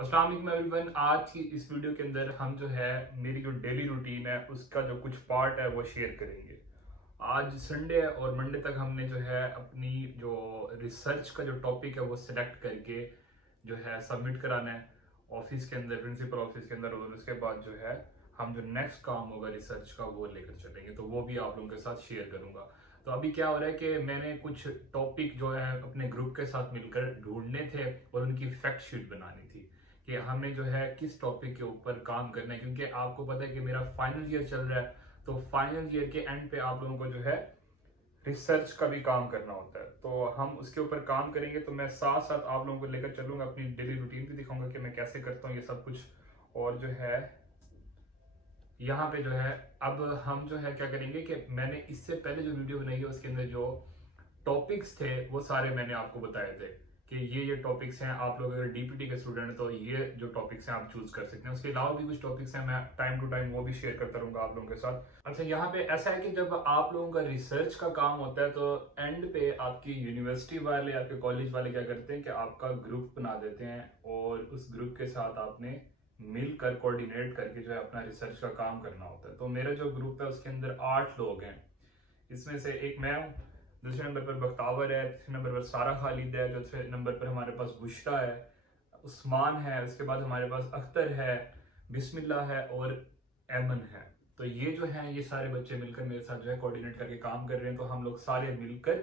अस्सलाम वालेकुम एवरीवन। आज की इस वीडियो के अंदर हम जो है मेरी जो डेली रूटीन है उसका जो कुछ पार्ट है वो शेयर करेंगे। आज संडे है और मंडे तक हमने जो है अपनी जो रिसर्च का जो टॉपिक है वो सिलेक्ट करके जो है सबमिट कराना है ऑफिस के अंदर, प्रिंसिपल ऑफिस के अंदर। और उसके बाद जो है हम जो नेक्स्ट काम होगा रिसर्च का वो लेकर चलेंगे, तो वो भी आप लोगों के साथ शेयर करूंगा। तो अभी क्या हो रहा है कि मैंने कुछ टॉपिक जो है अपने ग्रुप के साथ मिलकर ढूंढने थे और उनकी फैक्ट शीट बनानी थी कि हमें जो है किस टॉपिक के ऊपर काम करना है, क्योंकि आपको पता है कि मेरा फाइनल ईयर चल रहा है। तो फाइनल ईयर के एंड पे आप लोगों को जो है रिसर्च का भी काम करना होता है, तो हम उसके ऊपर काम करेंगे। तो मैं साथ साथ आप लोगों को लेकर चलूंगा, अपनी डेली रूटीन भी दिखाऊंगा कि मैं कैसे करता हूँ ये सब कुछ। और जो है यहाँ पे जो है अब हम जो है क्या करेंगे कि मैंने इससे पहले जो वीडियो बनाई है उसके अंदर जो टॉपिक्स थे वो सारे मैंने आपको बताए थे कि ये टॉपिक्स हैं। आप लोग अगर डीपीटी के स्टूडेंट हैं तो ये जो टॉपिक्स हैं आप चूज कर सकते हैं। उसके अलावा भी कुछ टॉपिक्स हैं, मैं टाइम टू टाइम वो भी शेयर करता रहूंगा आप लोगों के साथ। अच्छा, यहाँ पे ऐसा है कि जब आप लोगों का रिसर्च का काम होता है तो एंड पे आपकी यूनिवर्सिटी वाले, आपके कॉलेज वाले क्या करते हैं कि आपका ग्रुप बना देते हैं और उस ग्रुप के साथ आपने मिलकर कोऑर्डिनेट करके जो है अपना रिसर्च का काम करना होता है। तो मेरा जो ग्रुप है उसके अंदर 8 लोग हैं। इसमें से एक मैं हूँ, दूसरे नंबर पर बख्तावर है, तीसरे नंबर पर सारा खालिद है, चौथे नंबर पर हमारे पास बुशरा है, उस्मान है, उसके बाद हमारे पास अख्तर है, बिस्मिल्लाह है और एमन है। तो ये जो है ये सारे बच्चे मिलकर मेरे साथ जो है कोऑर्डिनेट करके काम कर रहे हैं। तो हम लोग सारे मिलकर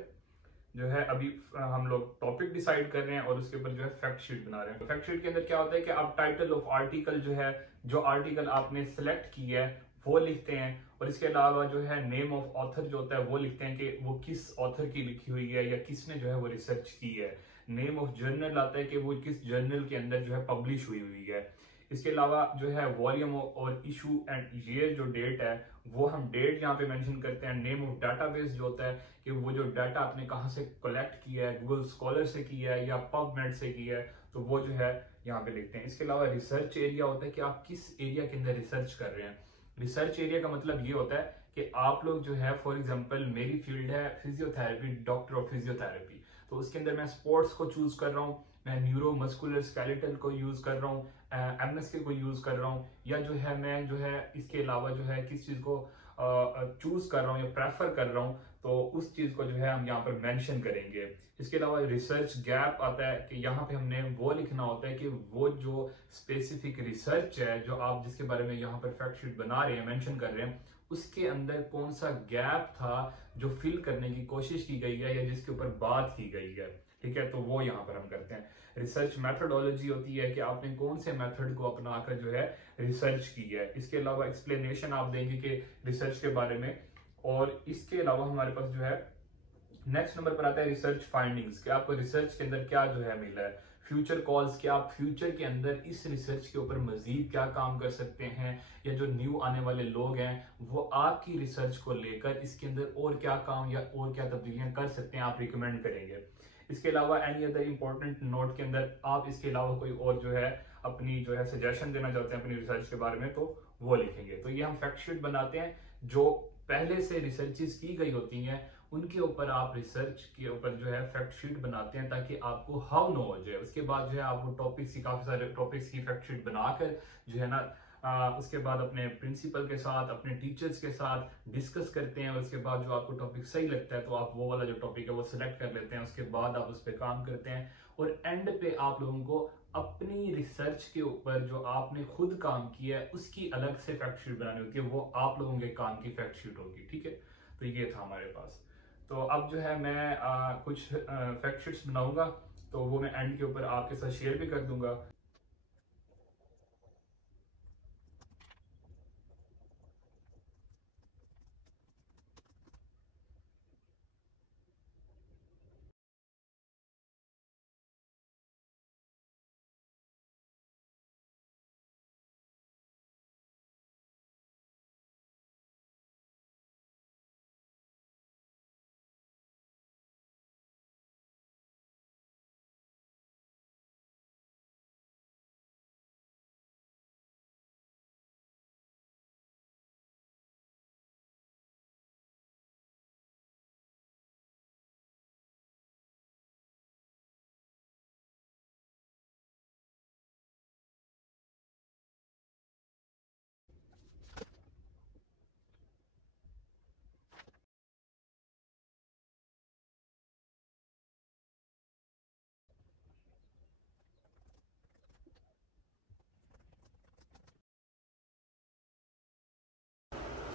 जो है अभी हम लोग टॉपिक डिसाइड कर रहे हैं और उसके ऊपर जो है फैक्ट शीट बना रहे हैं। तो फैक्ट शीट के अंदर क्या होता है कि आप टाइटल ऑफ आर्टिकल जो है, जो आर्टिकल आपने सेलेक्ट किया है वो लिखते हैं। और इसके अलावा जो है नेम ऑफ ऑथर जो होता है वो लिखते हैं कि वो किस ऑथर की लिखी हुई है या किसने जो है वो रिसर्च की है। नेम ऑफ जर्नल आता है कि वो किस जर्नल के अंदर जो है पब्लिश हुई हुई है। इसके अलावा जो है वॉल्यूम और इशू एंड ये जो डेट है वो हम डेट यहाँ पे मेंशन करते हैं। नेम ऑफ डाटाबेस जो होता है कि वो जो डाटा आपने कहाँ से कलेक्ट किया है, गूगल स्कॉलर से किया है या पबमेड से किया है, तो वो जो है यहाँ पे लिखते हैं। इसके अलावा रिसर्च एरिया होता है कि आप किस एरिया के अंदर रिसर्च कर रहे हैं। रिसर्च एरिया का मतलब ये होता है कि आप लोग जो है फॉर एग्जांपल मेरी फील्ड है फिजियोथेरेपी, डॉक्टर ऑफ फिजियोथेरेपी, तो उसके अंदर मैं स्पोर्ट्स को चूज कर रहा हूँ, मैं न्यूरो मस्कुलर स्केलेटल को यूज कर रहा हूँ, एमएसके को यूज कर रहा हूँ, या जो है मैं जो है इसके अलावा जो है किस चीज को चूज कर रहा हूँ या प्रेफर कर रहा हूँ, तो उस चीज को जो है हम यहाँ पर मेंशन करेंगे। इसके अलावा रिसर्च गैप आता है कि यहाँ पे हमने वो लिखना होता है कि वो जो स्पेसिफिक रिसर्च है जो आप जिसके बारे में यहाँ पर फैक्ट शीट बना रहे हैं, मेंशन कर रहे हैं, उसके अंदर कौन सा गैप था जो फिल करने की कोशिश की गई है या जिसके ऊपर बात की गई है। ठीक है, तो वो यहाँ पर हम करते हैं। रिसर्च मेथोडोलॉजी होती है कि आपने कौन से मेथड को अपनाकर जो है रिसर्च की है। इसके अलावा एक्सप्लेनेशन आप देंगे कि रिसर्च के बारे में। और इसके अलावा हमारे पास जो है नेक्स्ट नंबर पर आता है रिसर्च फाइंडिंग्स, कि आपको रिसर्च के अंदर क्या जो है मिला है। फ्यूचर कॉल्स, कि आप फ्यूचर के अंदर इस रिसर्च के ऊपर मजीद क्या काम कर सकते हैं, या जो न्यू आने वाले लोग हैं वो आपकी रिसर्च को लेकर इसके अंदर और क्या काम या और क्या तब्दीलियां कर सकते हैं, आप रिकमेंड करेंगे। इसके अलावा एनी अदर इंपॉर्टेंट नोट के अंदर आप इसके अलावा कोई और जो है अपनी जो है सजेशन देना चाहते हैं अपनी रिसर्च के बारे में, तो वो लिखेंगे। तो ये हम फैक्ट शीट बनाते हैं जो पहले से रिसर्चेस की गई होती हैं उनके ऊपर आप रिसर्च के ऊपर जो है फैक्ट शीट बनाते हैं ताकि आपको हाउ नो हो जाए। उसके बाद जो है आप वो टॉपिक्स की, काफी सारे टॉपिक्स की फैक्ट शीट बनाकर जो है ना उसके बाद अपने प्रिंसिपल के साथ, अपने टीचर्स के साथ डिस्कस करते हैं। और उसके बाद जो आपको टॉपिक सही लगता है तो आप वो वाला जो टॉपिक है वो सिलेक्ट कर लेते हैं। उसके बाद आप उस पर काम करते हैं और एंड पे आप लोगों को अपनी रिसर्च के ऊपर जो आपने खुद काम किया है उसकी अलग से फैक्ट शीट बनानी होती है, वो आप लोगों के काम की फैक्ट शीट होगी। ठीक है, तो ये था हमारे पास। तो अब जो है मैं कुछ फैक्ट शीट्स बनाऊंगा, तो वो मैं एंड के ऊपर आपके साथ शेयर भी कर दूंगा।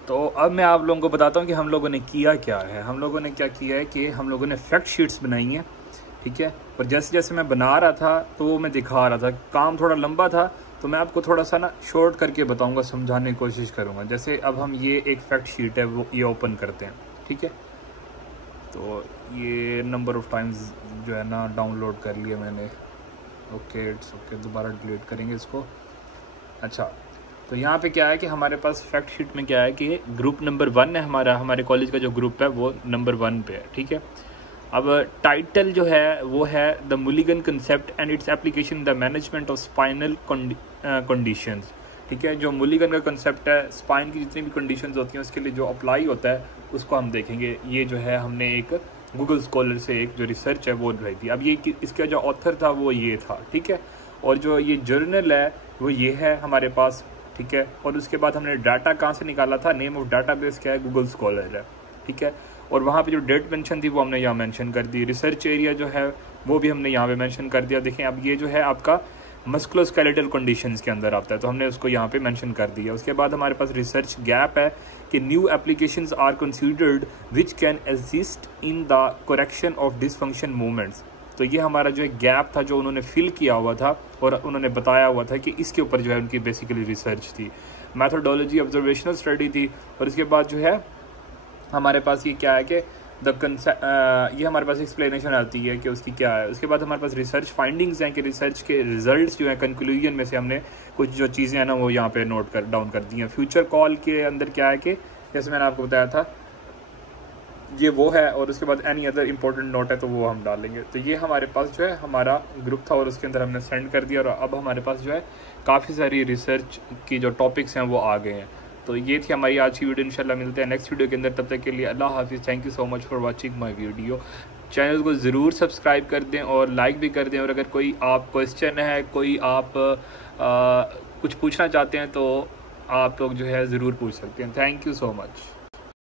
तो अब मैं आप लोगों को बताता हूँ कि हम लोगों ने किया क्या है। हम लोगों ने क्या किया है कि हम लोगों ने फैक्ट शीट्स बनाई हैं, ठीक है। और जैसे जैसे मैं बना रहा था तो वो मैं दिखा रहा था, काम थोड़ा लंबा था तो मैं आपको थोड़ा सा ना शॉर्ट करके बताऊंगा, समझाने की कोशिश करूंगा। जैसे अब हम ये एक फैक्ट शीट है वो ये ओपन करते हैं, ठीक है। तो ये नंबर ऑफ़ टाइम्स जो है ना डाउनलोड कर लिया मैंने। ओके, इट्स ओके, दोबारा डिलीट करेंगे इसको। अच्छा, तो यहाँ पे क्या है कि हमारे पास फैक्ट शीट में क्या है कि ग्रुप नंबर 1 है हमारा, हमारे कॉलेज का जो ग्रुप है वो नंबर 1 पे है, ठीक है। अब टाइटल जो है वो है the Mulligan concept and its application the management of spinal conditions, ठीक है। जो मुलिगन का कंसेप्ट है, स्पाइन की जितनी भी कंडीशंस होती हैं उसके लिए जो अप्लाई होता है उसको हम देखेंगे। ये जो है हमने एक गूगल स्कॉलर से एक जो रिसर्च है वो ढूंढी थी। अब ये इसका जो ऑथर था वो ये था, ठीक है। और जो ये जर्नल है वो ये है हमारे पास, ठीक है। और उसके बाद हमने डाटा कहाँ से निकाला था, नेम ऑफ डाटाबेस क्या है, गूगल स्कॉलर है, ठीक है। और वहाँ पे जो डेट मेंशन थी वो हमने यहाँ मेंशन कर दी। रिसर्च एरिया जो है वो भी हमने यहाँ पे मेंशन कर दिया। देखें अब ये जो है आपका मस्कुलोस्केलेटल कंडीशंस के अंदर आता है, तो हमने उसको यहाँ पे मेंशन कर दिया। उसके बाद हमारे पास रिसर्च गैप है कि new applications are considered which can assist in the correction of dysfunction movements. तो ये हमारा जो है गैप था जो उन्होंने फिल किया हुआ था और उन्होंने बताया हुआ था कि इसके ऊपर जो है उनकी बेसिकली रिसर्च थी। मैथोडोलॉजी ऑब्जर्वेशनल स्टडी थी। और इसके बाद जो है हमारे पास ये क्या है कि ये हमारे पास एक्सप्लेनेशन आती है कि उसकी क्या है। उसके बाद हमारे पास रिसर्च फाइंडिंग्स हैं कि रिसर्च के रिजल्ट्स जो हैं कंक्लूजन में से हमने कुछ जो चीज़ें हैं ना वो यहाँ पे नोट कर डाउन कर दी हैं। फ्यूचर कॉल के अंदर क्या है कि जैसे मैंने आपको बताया था ये वो है। और उसके बाद एनी अदर इंपॉर्टेंट नोट है तो वो हम डालेंगे। तो ये हमारे पास जो है हमारा ग्रुप था और उसके अंदर हमने सेंड कर दिया। और अब हमारे पास जो है काफ़ी सारी रिसर्च की जो टॉपिक्स हैं वो आ गए हैं। तो ये थी हमारी आज की वीडियो। इंशाल्लाह मिलते हैं नेक्स्ट वीडियो के अंदर, तब तक के लिए अल्लाह हाफिज़। Thank you so much for watching my video. Channel को ज़रूर सब्सक्राइब कर दें और लाइक भी कर दें। और अगर कोई आप क्वेश्चन है, कोई आप कुछ पूछना चाहते हैं तो आप लोग जो है ज़रूर पूछ सकते हैं। Thank you so much.